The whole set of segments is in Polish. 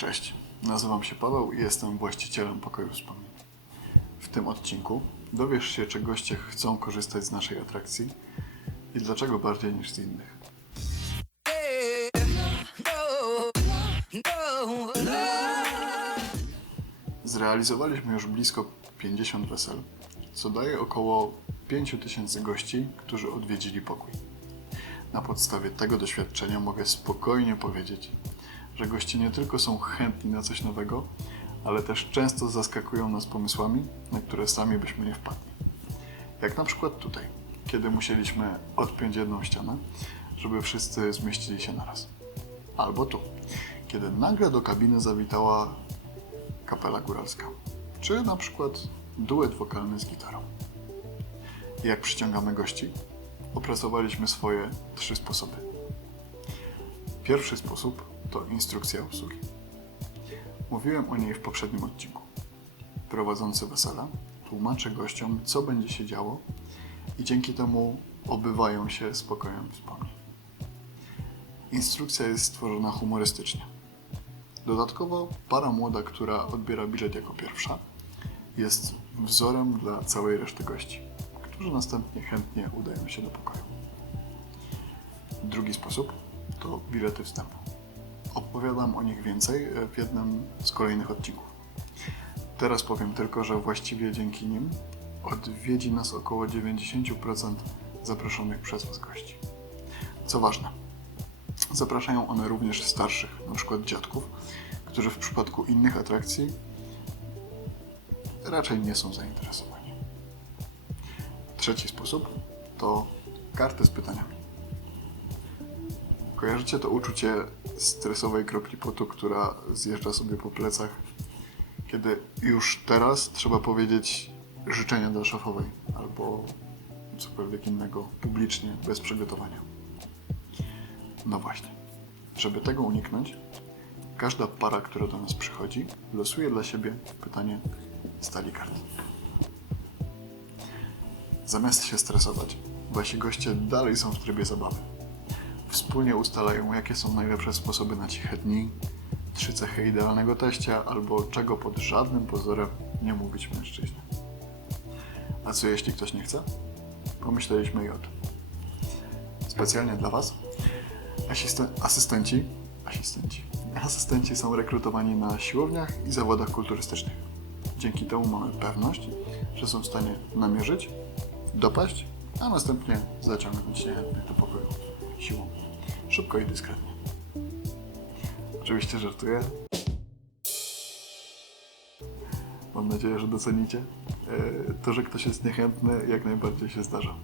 Cześć, nazywam się Paweł i jestem właścicielem pokoju wspomnień. W tym odcinku dowiesz się, czy goście chcą korzystać z naszej atrakcji i dlaczego bardziej niż z innych. Zrealizowaliśmy już blisko 50 wesel, co daje około 5000 gości, którzy odwiedzili pokój. Na podstawie tego doświadczenia mogę spokojnie powiedzieć, że goście nie tylko są chętni na coś nowego, ale też często zaskakują nas pomysłami, na które sami byśmy nie wpadli. Jak na przykład tutaj, kiedy musieliśmy odpiąć jedną ścianę, żeby wszyscy zmieścili się naraz. Albo tu, kiedy nagle do kabiny zawitała kapela góralska, czy na przykład duet wokalny z gitarą. Jak przyciągamy gości? Opracowaliśmy swoje trzy sposoby. Pierwszy sposób to instrukcja obsługi. Mówiłem o niej w poprzednim odcinku. Prowadzący wesela tłumaczy gościom, co będzie się działo i dzięki temu obywają się spokojem wspomnień. Instrukcja jest stworzona humorystycznie. Dodatkowo para młoda, która odbiera bilet jako pierwsza, jest wzorem dla całej reszty gości, którzy następnie chętnie udają się do pokoju. Drugi sposób to bilety wstępu. Opowiadam o nich więcej e, w jednym z kolejnych odcinków. Teraz powiem tylko, że właściwie dzięki nim odwiedzi nas około 90% zaproszonych przez Was gości. Co ważne, zapraszają one również starszych, np. dziadków, którzy w przypadku innych atrakcji raczej nie są zainteresowani. Trzeci sposób to karty z pytaniami. Kojarzycie to uczucie stresowej kropli potu, która zjeżdża sobie po plecach, kiedy już teraz trzeba powiedzieć życzenia dla szefowej albo cokolwiek innego publicznie, bez przygotowania. No właśnie. Żeby tego uniknąć, każda para, która do nas przychodzi, losuje dla siebie pytanie z talii kart. Zamiast się stresować, wasi goście dalej są w trybie zabawy. Wspólnie ustalają, jakie są najlepsze sposoby na ciche dni, trzy cechy idealnego teścia, albo czego pod żadnym pozorem nie mówić mężczyźnie. A co jeśli ktoś nie chce? Pomyśleliśmy i o tym. Specjalnie dla Was asystenci, asystenci, asystenci są rekrutowani na siłowniach i zawodach kulturystycznych. Dzięki temu mamy pewność, że są w stanie namierzyć, dopaść, a następnie zaciągnąć niechętnych do pokoju siłą. Szybko i dyskretnie. Oczywiście żartuję. Mam nadzieję, że docenicie. E, To, że ktoś jest niechętny, jak najbardziej się zdarza.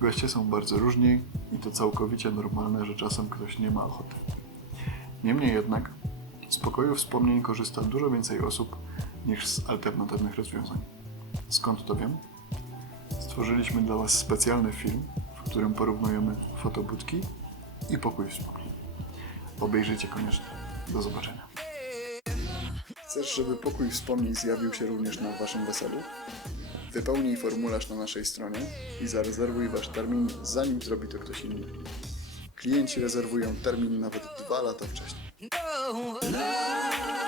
Goście są bardzo różni i to całkowicie normalne, że czasem ktoś nie ma ochoty. Niemniej jednak z pokoju wspomnień korzysta dużo więcej osób niż z alternatywnych rozwiązań. Skąd to wiem? Stworzyliśmy dla Was specjalny film, którym porównujemy fotobudki i pokój wspomnień. Obejrzyjcie koniecznie. Do zobaczenia. Chcesz, żeby pokój wspomnień zjawił się również na Waszym weselu? Wypełnij formularz na naszej stronie i zarezerwuj Wasz termin, zanim zrobi to ktoś inny. Klienci rezerwują termin nawet dwa lata wcześniej. no love.